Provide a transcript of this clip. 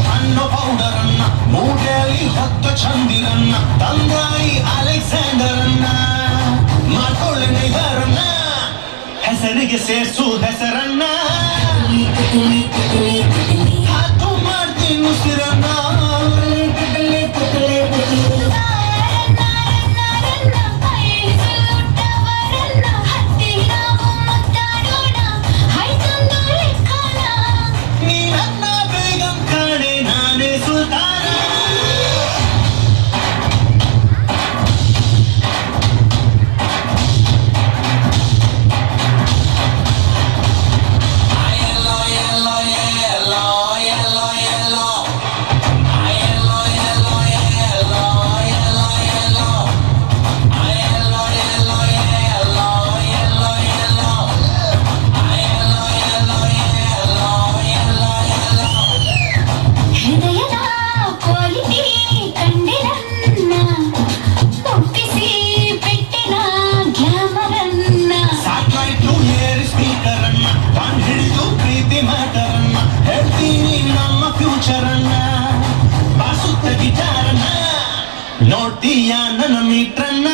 ಹಣ್ಣು ಪೌಡರನ್ನ ಮೂಟೆಯಲ್ಲಿ ಹತ್ತು ಚಂದಿರನ್ನ ತಂದಾಯಿ ಅಲೆಕ್ಸಾಂಡರನ್ನ ಮಾಡ್ಕೊಳ್ಳಿ ಇದರನ್ನ ಹೆಸರಿಗೆ ಸೇರಿಸು ಹೆಸರನ್ನ. ನೋಡ್ತೀಯ ನನ್ನ ಮೀಟ್ರನ್ನ